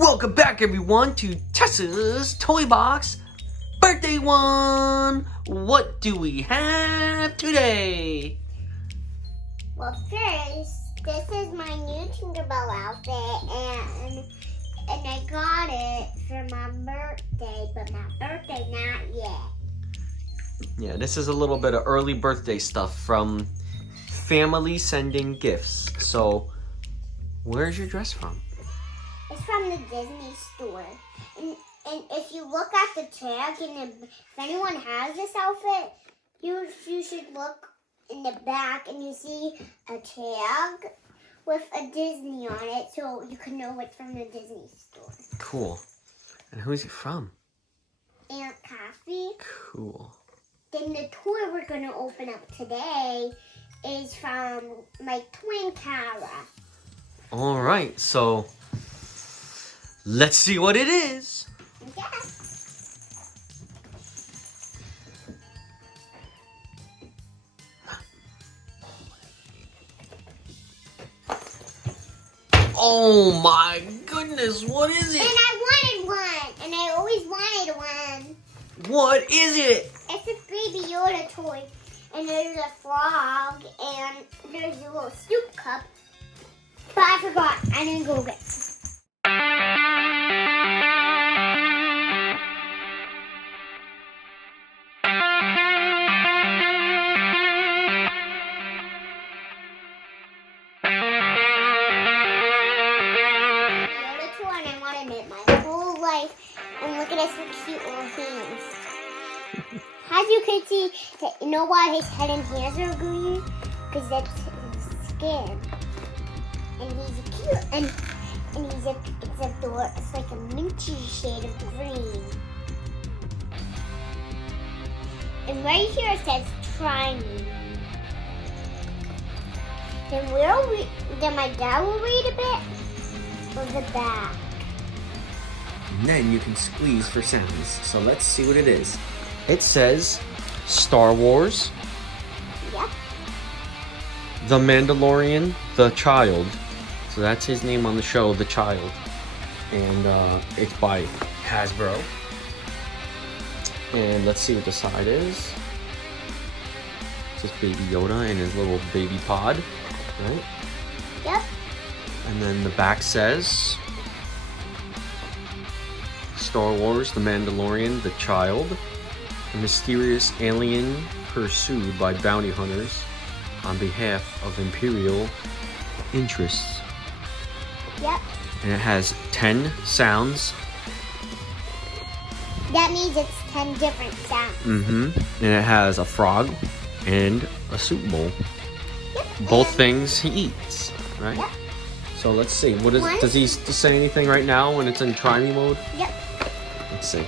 Welcome back, everyone, to Tessa's Toybox Birthday One. What do we have today? Well, first, this is my new Tinkerbell outfit, and I got it for my birthday, but my birthday not yet. Yeah, this is a little bit of early birthday stuff from family sending gifts. So, where's your dress from? It's from the Disney store. And if you look at the tag, and if anyone has this outfit, you should look in the back and you see a tag with a Disney on it, so you can know it's from the Disney store. Cool. And who's it from? Aunt Coffee. Cool. Then the toy we're going to open up today is from my twin Kara. All right, so let's see what it is. Yeah. Oh my goodness, what is it? And I wanted one, and I always wanted one. What is it? It's a Baby Yoda toy, and there's a frog, and there's a little soup cup. But I forgot. I didn't go get it. Yoda toy, and I wanted it my whole life. And look at his cute little hands. As you can see, you know why his head and hands are green? Because that's his skin. And he's cute, and it's like a minty shade of green. And right here it says "Try me." Then my dad will read a bit of the back. And then you can squeeze for sounds. So let's see what it is. It says Star Wars, Yep. The Mandalorian, The Child. So that's his name on the show, The Child. And it's by Hasbro. And let's see what the side is. It says Baby Yoda and his little baby pod, right? Yep. And then the back says Star Wars, The Mandalorian, The Child. A mysterious alien pursued by bounty hunters on behalf of Imperial interests. Yep. And it has 10 sounds. That means it's 10 different sounds. And it has a frog and a soup bowl. Yep. Both and- things he eats, right? Yep. So let's see. What is? Does he say anything right now when it's in try me mode? Yep. Let's see.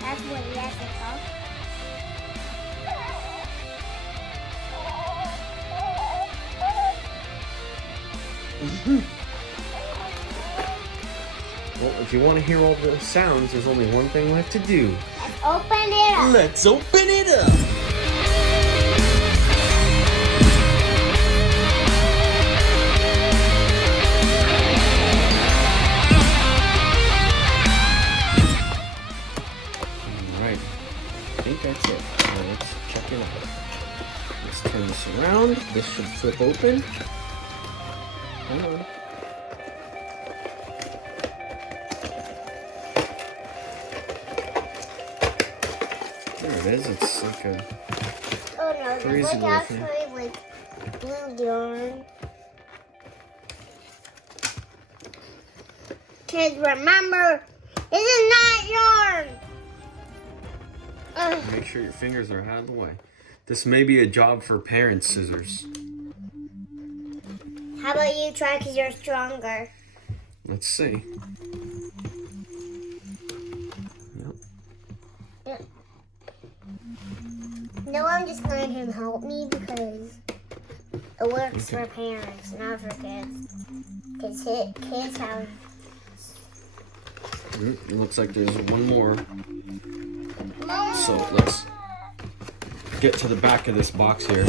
That's what he has to call. Well, if you want to hear all the sounds, there's only one thing left to do. Let's open it up. Let's open it up. Alright, I think that's it. Now let's check it out. Let's turn this around. This should flip open. Hold on. There it is. It's like a Oh no, crazy that's little like thing. actually like blue yarn. Kids, remember, this is not yarn. Ugh. Make sure your fingers are out of the way. This may be a job for parents' scissors. How about you try because you're stronger? Let's see. Yep. No, I'm just letting him help me because it works for parents, not for kids. Because kids have... It looks like there's one more. Mom. So let's get to the back of this box here.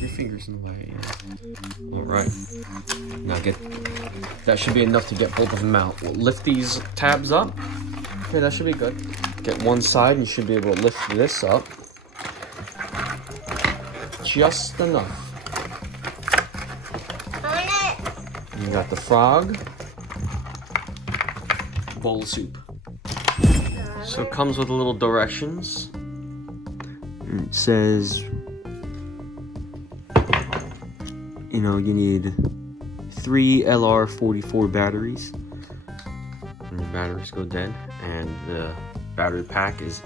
Your fingers in the way. Yeah. All right. Now that should be enough to get both of them out. We'll lift these tabs up. Okay, that should be good. Get one side, and you should be able to lift this up. Just enough. You got the frog. Bowl of soup. So it comes with a little directions. It says, you know, you need 3 LR44 batteries. And the batteries go dead. And the battery pack is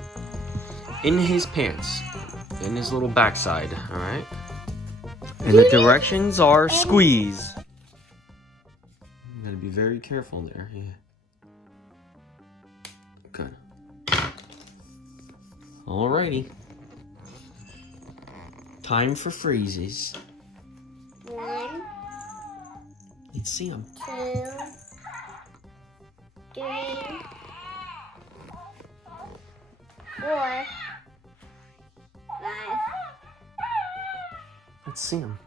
in his pants. In his little backside, alright? And the directions are squeeze. You gotta be very careful there. Yeah. Good. Alrighty. Time for freezes. 1, Let's see them. 2, 3, 4, 5. Let's see him.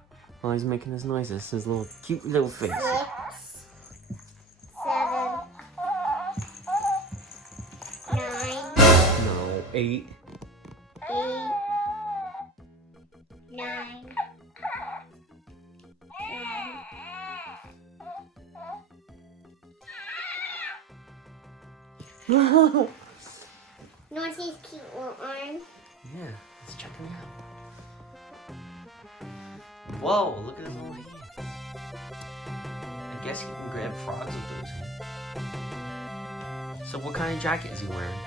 Oh, he's making his noises. His little cute little face. 6, 7, 9. No, 8. 8, 9, 10. You want to see his cute little arm? Yeah, let's check him out. Whoa, look at his little hand. I guess you can grab frogs with those hands. So what kind of jacket is he wearing?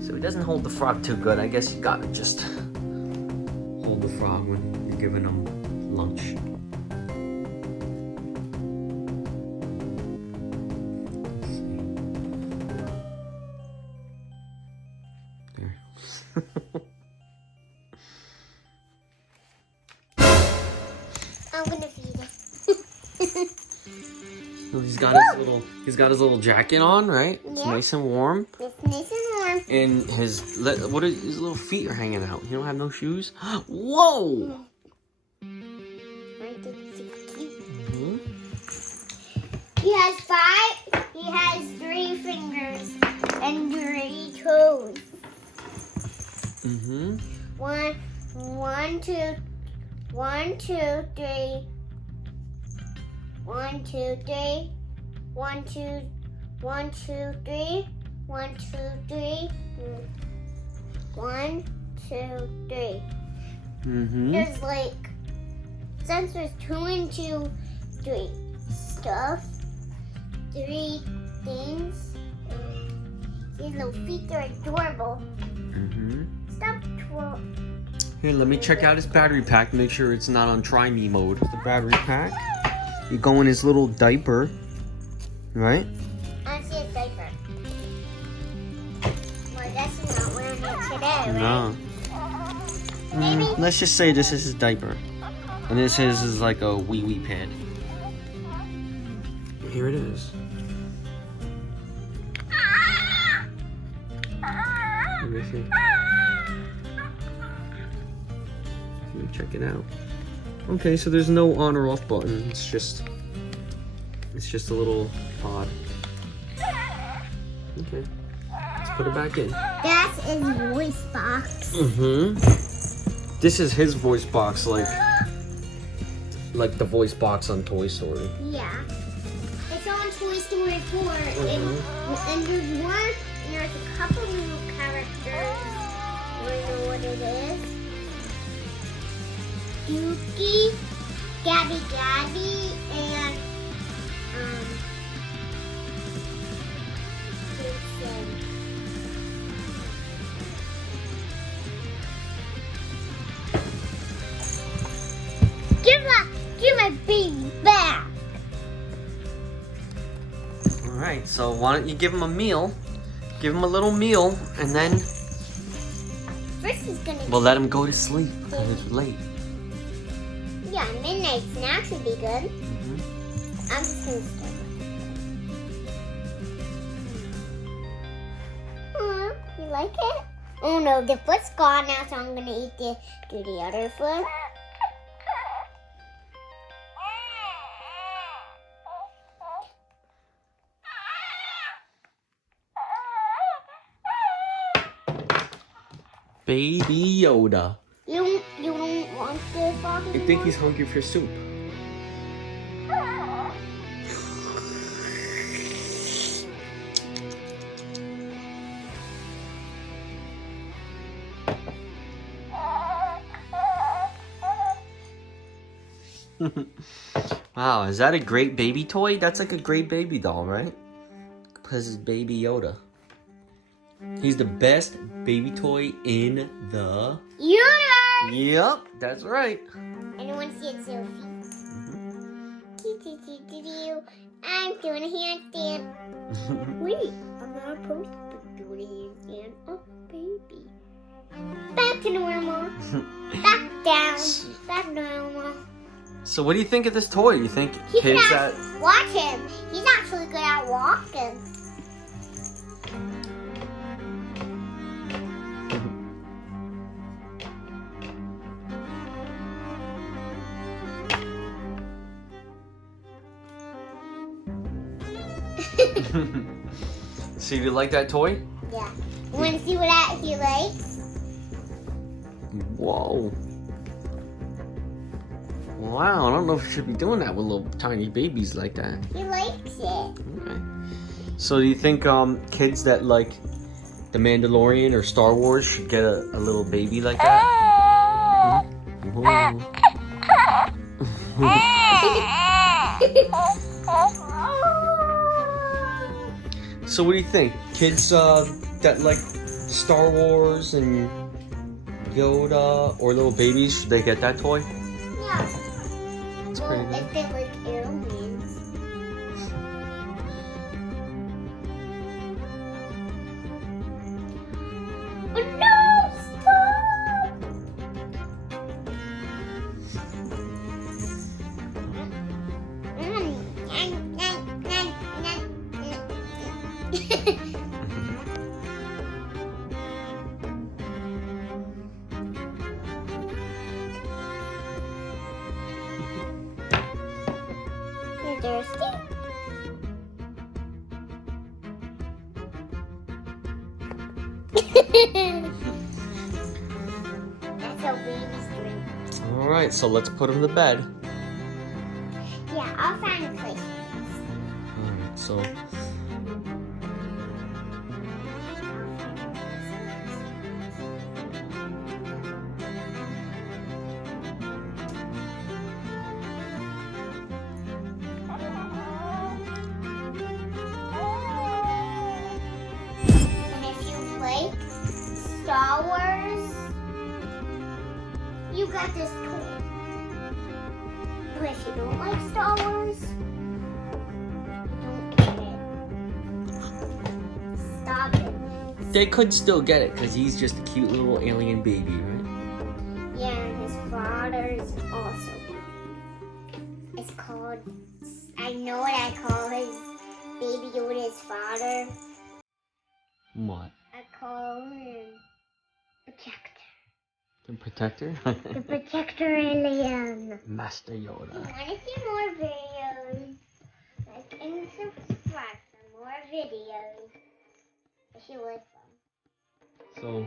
So he doesn't hold the frog too good. I guess you gotta just hold the frog when you're giving him lunch. There. I'm gonna feed it. So he's got his little jacket on, right? It's Yeah. nice and warm. It's nice and warm. And his little feet are hanging out. He don't have no shoes. Whoa! Aren't they so cute? Mm-hmm. He has 5. He has 3 fingers and 3 toes. Mm-hmm. 1, 2, 1, 2, 3. 1, 2, 3. 1, 2, 1, 2, 3. 1, 2, 3. 1, 2, 3. Mm-hmm. There's like, since there's 2 and 2, 3 stuff, 3 things. These little feet are adorable. Mm-hmm. Stop twirling. Here, let me check out his battery pack. Make sure it's not on try me mode. The battery pack. You go in his little diaper, right? I see a diaper. Well, I guess he's not wearing it today, right? No. Maybe. Let's just say this is his diaper. And this is like a wee pad. Here it is. Let me see. Let me check it out. Okay, so there's no on or off button. It's just a little pod. Okay. Let's put it back in. That's his voice box. Mm-hmm. This is his voice box, like the voice box on Toy Story. Yeah. It's on Toy Story 4. And there's a couple new characters. You know what it is? Dookie, Gabby and Vixen. Give my baby back. Alright, so why don't you give him a meal? give him a little meal, and then First he's gonna. we'll let him go to sleep because it's late. Yeah, midnight snacks would be good. Mhm. I'm just gonna start. You like it? Oh no, the foot's gone now, so I'm gonna do the other foot. Baby Yoda. You don't want the frog I anymore? think he's hungry for soup. Wow, is that a great baby toy? That's like a great baby doll, right? Because it's Baby Yoda. He's the best baby toy in the... Yoda! Yep, that's right. Anyone see it, Sophie? I'm doing a handstand. Wait, I'm not supposed to do a handstand. Oh, baby. Back to normal. Back down. Back normal. So what do you think of this toy? You think He can kids that... watch him. He's actually good at walking. So you like that toy? Yeah. You want to see what he likes? Whoa. Wow, I don't know if you should be doing that with little tiny babies like that. He likes it. Okay. So do you think kids that like The Mandalorian or Star Wars should get a little baby like that? Mm-hmm. So what do you think? Kids that like Star Wars and Yoda or little babies, should they get that toy? Yeah. It's Well, pretty good. if they like aliens. Oh no! Stop! You're thirsty? That's how babies drink. All right, so let's put him to bed. Yeah, I'll find a place. All right, so And if you like Star Wars, you got this toy. But if you don't like Star Wars, don't get it. Stop it. they could still get it because he's just a cute little alien baby, right? Yeah, and his father is also. It's called. I know what I call his Baby Yoda's father. What? I call him Protector. The protector? The Protector alien. Master Yoda. If you want to see more videos, like and subscribe for more videos if you like them. So